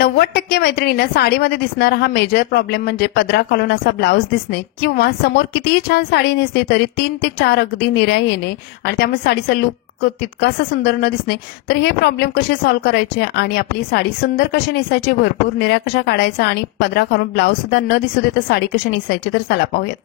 90% मैत्रिणींना साडीमध्ये दिसणारा हा मेजर प्रॉब्लेम म्हणजे पदरा खालून असा ब्लाऊज दिसणे किंवा समोर कितीही छान साडी नेसली तरी 3 ते 4 अगदी निऱ्या येणे आणि त्यामुळे साडीचा लुक तितकासा सुंदर न दिसणे। तर हे प्रॉब्लेम कसे सॉल्व्ह करायचे आणि आपली साडी सुंदर कशी नेसायची, भरपूर निऱ्या कशा काढायचा आणि पदरा खालून ब्लाऊज सुद्धा न दिसू देता साडी कशी नेसायची, तर चला पाहूयात।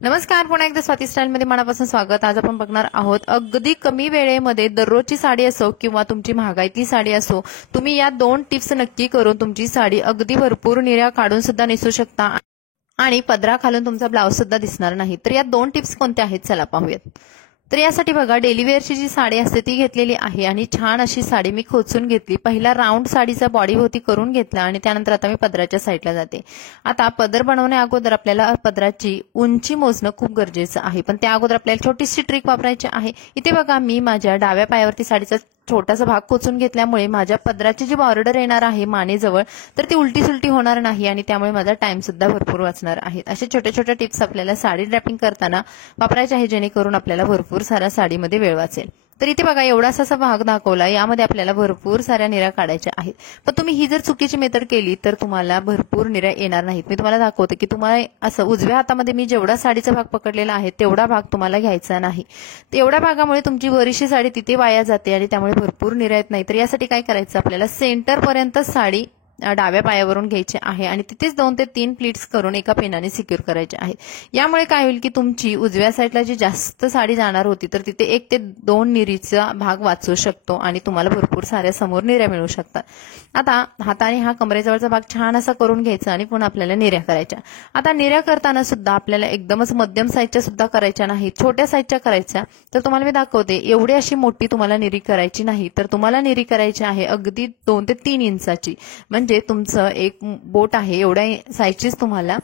नमस्कार, पुन्हा एकदा स्वाती स्टाईल मध्ये मनापासून स्वागत। आज आपण बघणार आहोत अगदी कमी वेळेमध्ये दररोजची साडी असो किंवा तुमची महागाईतली साडी असो, तुम्ही या 2 टिप्स नक्की करून तुमची साडी अगदी भरपूर निऱ्या काढून सुद्धा नेसू शकता आणि पदरा खालून तुमचा ब्लाऊज सुद्धा दिसणार नाही। तर या 2 टिप्स कोणत्या आहेत चला पाहूयात। तर यासाठी बघा, डेली वेअरची जी साडी असते ती घेतलेली आहे आणि छान अशी साडी मी खोचून घेतली। पहिला राऊंड साडीचा बॉडी भोवती करून घेतला आणि त्यानंतर आता मी पदराच्या साईडला जाते। आता पदर बनवण्या अगोदर आपल्याला पदराची उंची मोजणं खूप गरजेचं आहे, पण त्या अगोदर आपल्याला छोटीशी ट्रिक वापरायची आहे। इथे बघा, मी माझ्या डाव्या पायावरती साडीचा छोटासा भाग खोचून घेतल्यामुळे माझ्या पदराची जी बॉर्डर येणार आहे मानेजवळ, तर ती उलटी सुलटी होणार नाही आणि त्यामुळे माझा टाइम सुद्धा भरपूर वाचणार आहे। अशा छोट्या छोट्या टिप्स आपल्याला साडी ड्रॅपिंग करताना वापरायचे आहे, जेणेकरून आपल्याला भरपूर सारा साडीमध्ये वेळ वाचेल। तर इथे बघा, एवढासा असा भाग दाखवला, यामध्ये आपल्याला भरपूर साऱ्या निऱ्या काढायच्या आहेत। पण तुम्ही ही जर चुकीची मेथड केली तर तुम्हाला भरपूर निऱ्या येणार नाहीत। मी तुम्हाला दाखवते की तुम्हाला असं उजव्या हातामध्ये मी जेवढा साडीचा भाग पकडलेला आहे तेवढा भाग तुम्हाला घ्यायचा नाही। एवढ्या भागामुळे तुमची बरीचशी साडी तिथे वाया जाते आणि त्यामुळे भरपूर निऱ्या येत नाही। तर यासाठी काय करायचं, आपल्याला सेंटर पर्यंत साडी डाव्या पायावरून घ्यायचे आहे आणि तिथेच 2 ते 3 प्लीट्स करून एका पेनाने सिक्युअर करायचे आहेत। यामुळे काय होईल की तुमची उजव्या साईडला जी जास्त साडी जाणार होती तर तिथे 1 ते 2 निरीचा भाग वाचू शकतो आणि तुम्हाला भरपूर साऱ्या समोर निऱ्या मिळू शकतात। आता हाताने हा कमरेजवळचा भाग छान असा करून घ्यायचा आणि पुन्हा आपल्याला निऱ्या करायच्या। आता निऱ्या करताना सुद्धा आपल्याला एकदमच मध्यम साईजच्या सुद्धा करायच्या नाही, छोट्या साईजच्या करायच्या। तर तुम्हाला मी दाखवते, एवढी अशी मोठी तुम्हाला निरी करायची नाही, तर तुम्हाला निरी करायची आहे अगदी 2 ते 3 इंचाची, म्हणजे तुमचं एक बोट आहे एवढ्या साईजचीच तुम्हाला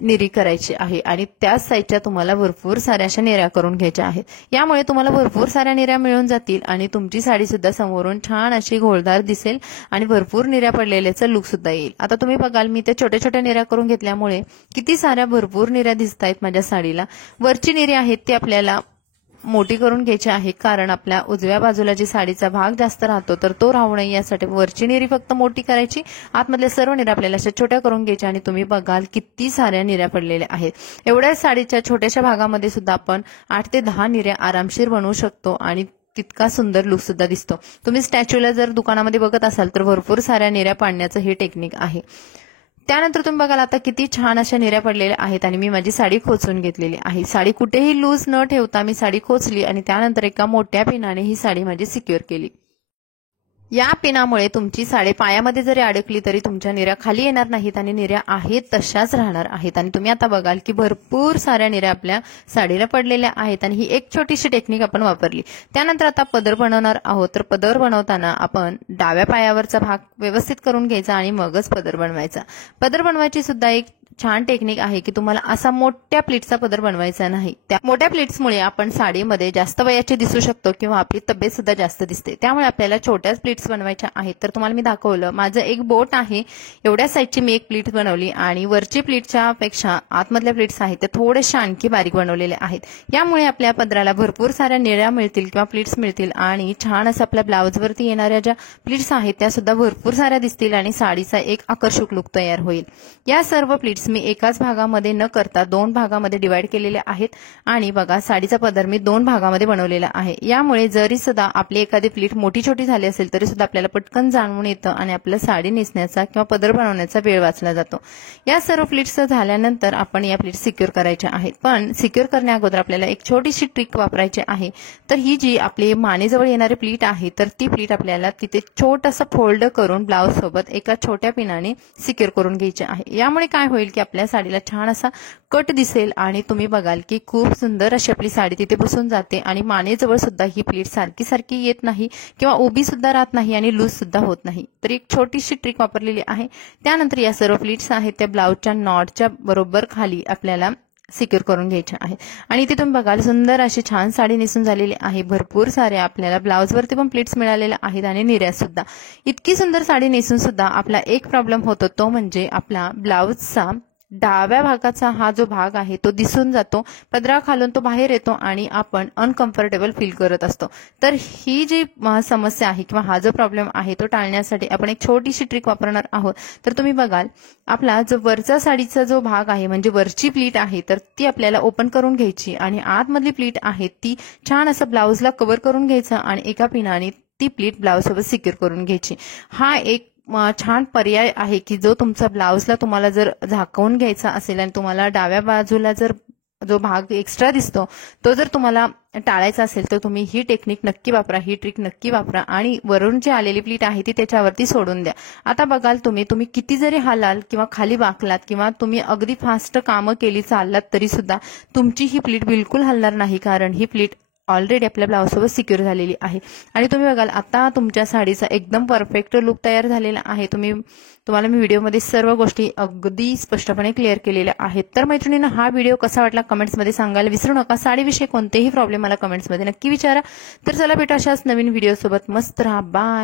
निरी करायची आहे आणि त्याच साईजच्या तुम्हाला भरपूर साऱ्या अशा निऱ्या करून घ्यायच्या आहेत। यामुळे तुम्हाला भरपूर साऱ्या निऱ्या मिळून जातील आणि तुमची साडी सुद्धा समोरून छान अशी घोळदार दिसेल आणि भरपूर निऱ्या पडलेल्याचा लुक सुद्धा येईल। आता तुम्ही बघाल, मी त्या छोट्या छोट्या निऱ्या करून घेतल्यामुळे किती साऱ्या भरपूर निऱ्या दिसत आहेत माझ्या साडीला। वरची निरी आहेत ती आपल्याला मोठी करून घ्यायची आहे, कारण आपल्या उजव्या बाजूला जी साडीचा भाग जास्त राहतो तर तो राहू नये यासाठी वरची निरी फक्त मोठी करायची, आतमधल्या सर्व निऱ्या आपल्याला अशा छोट्या करून घ्यायच्या आणि तुम्ही बघाल किती साऱ्या निऱ्या पडलेल्या आहेत। एवढ्या साडीच्या छोट्याशा भागामध्ये सुद्धा आपण 8 ते 10 निऱ्या आरामशीर बनवू शकतो आणि तितका सुंदर लुक सुद्धा दिसतो। तुम्ही स्टॅच्यूला जर दुकानामध्ये बघत असाल तर भरपूर साऱ्या निऱ्या पाडण्याचं हे टेक्निक आहे। त्यानंतर तुम्ही बघाल आता किती छान अशा निऱ्या पडलेल्या आहेत आणि मी माझी साडी खोचून घेतलेली आहे। साडी कुठेही लूज न ठेवता मी साडी खोचली आणि त्यानंतर एका मोठ्या पिनाने ही साडी माझी सिक्युअर केली। या पिनामुळे तुमची साडी पायामध्ये जरी अडकली तरी तुमच्या निऱ्या खाली येणार नाहीत आणि निऱ्या आहेत तशाच राहणार आहेत। आणि तुम्ही आता बघाल की भरपूर साऱ्या निऱ्या आपल्या साडीला पडलेल्या आहेत आणि ही एक छोटीशी टेक्निक आपण वापरली। त्यानंतर आता पदर बनवणार आहोत, तर पदर बनवताना आपण डाव्या पायावरचा भाग व्यवस्थित करून घ्यायचा आणि मगच पदर बनवायचा। पदर बनवायची सुद्धा एक छान टेक्निक आहे की तुम्हाला असा मोठ्या प्लीटचा पदर बनवायचा नाही। त्या मोठ्या प्लीट्समुळे आपण साडीमध्ये जास्त वयाची दिसू शकतो किंवा आपली तब्येत सुद्धा जास्त दिसते, त्यामुळे आपल्याला छोट्याच प्लीट्स बनवायच्या आहेत। तर तुम्हाला मी दाखवलं, माझं एक बोट आहे एवढ्या साईजची मी एक प्लीट बनवली आणि वरची प्लीटच्या पेक्षा आतमधल्या प्लीट्स आहेत ते थोडेसे आणखी बारीक बनवलेले आहेत। यामुळे आपल्या पदराला भरपूर साऱ्या निळ्या मिळतील किंवा प्लीट्स मिळतील आणि छान असं आपल्या ब्लाऊजवरती येणाऱ्या ज्या प्लीट्स आहेत त्या सुद्धा भरपूर साऱ्या दिसतील आणि साडीचा एक आकर्षक लुक तयार होईल। या सर्व प्लीट्स मी एकाच भागामध्ये न करता 2 भागामध्ये डिवाइड केलेले आहेत आणि बघा, साडीचा पदर मी 2 भागामध्ये बनवलेला आहे। यामुळे जरी सुद्धा आपली एखादी प्लीट मोठी छोटी झाली असेल तरी सुद्धा आपल्याला पटकन जाणवून येतं आणि आपल्या साडी नेसण्याचा किंवा पदर बनवण्याचा वेळ वाचला जातो। या सर्व प्लीट्स झाल्यानंतर आपण या प्लीट्स सिक्युअर करायच्या आहेत, पण सिक्युअर करण्या अगोदर आपल्याला एक छोटीशी ट्रिक वापरायची आहे। तर ही जी आपली मानेजवळ येणारी प्लीट आहे तर ती प्लीट आपल्याला तिथे छोटंसं फोल्ड करून ब्लाऊज सोबत एका छोट्या पिनाने सिक्युअर करून घ्यायची आहे। यामुळे काय होईल की आपल्या साडीला छान असा कट दिसेल आणि तुम्ही बघाल की खूप सुंदर अशी आपली साडी तिथे बसून जाते आणि मानेजवळ सुद्धा ही प्लीट सारखी सारखी येत नाही किंवा उभी सुद्धा राहत नाही आणि लूज सुद्धा होत नाही। तर एक छोटीशी ट्रिक वापरलेली आहे। त्यानंतर या सर्व प्लीट्स आहेत त्या ब्लाऊजच्या नॉटच्या बरोबर खाली आपल्याला सिक्युअर करून घ्यायच्या आहे आणि इथे तुम्ही बघाल सुंदर अशी छान साडी नेसून झालेली आहे। भरपूर साऱ्या आपल्याला ब्लाऊजवरती पण प्लीट्स मिळालेल्या आहेत आणि निऱ्या सुद्धा। इतकी सुंदर साडी नेसून सुद्धा आपला एक प्रॉब्लेम होतो, तो म्हणजे आपला ब्लाऊजचा डाव्या भागाचा हा जो भाग आहे तो दिसून जातो, पदराखालून तो बाहेर येतो आणि आपण अनकम्फर्टेबल फील करत असतो. तर ही जी समस्या आहे किंवा हा जो प्रॉब्लेम आहे तो टाळण्यासाठी आपण एक छोटीशी ट्रिक वापरणार आहोत. तर तुम्ही बघाल, आपला जो वरचा साडीचा जो भाग आहे म्हणजे वरची प्लीट आहे तर ती आपल्याला ओपन करून घ्यायची आणि आतमधली प्लीट आहे ती छान असं ब्लाऊजला कव्हर करून घ्यायचं आणि एका पिनाने ती प्लीट ब्लाऊज सोबत सिक्युअर करून घ्यायची. हा एक छान पर्याय आहे की जो तुमचा ब्लाऊजला तुम्हाला जर झाकवून घ्यायचा असेल आणि तुम्हाला डाव्या बाजूला जर जो भाग एक्स्ट्रा दिसतो तो जर तुम्हाला टाळायचा असेल तर तुम्ही ही टेक्निक नक्की वापरा, ही ट्रिक नक्की वापरा आणि वरून जी आलेली प्लीट आहे ती त्याच्यावरती सोडून द्या. आता बघाल तुम्ही किती जरी हालाल किंवा खाली वाकलात किंवा तुम्ही अगदी फास्ट कामं केली चाललात तरी सुद्धा तुमची ही प्लीट बिलकुल हलणार नाही, कारण ही प्लीट ऑलरेडी आपल्या ब्लाऊजसोबत सिक्युअर झालेली आहे. आणि तुम्ही बघाल आता तुमच्या साडीचा एकदम परफेक्ट लुक तयार झालेला आहे. तुम्हाला मी व्हिडिओमध्ये सर्व गोष्टी अगदी स्पष्टपणे क्लिअर केलेल्या आहेत. तर मैत्रिणींनो, हा व्हिडिओ कसा वाटला कमेंट्समध्ये सांगायला विसरू नका. साडीविषयी कोणतेही प्रॉब्लेम मला कमेंट्समध्ये नक्की विचारा. तर चला भेटू अशाच नवीन व्हिडिओसोबत. मस्त राहा. बाय.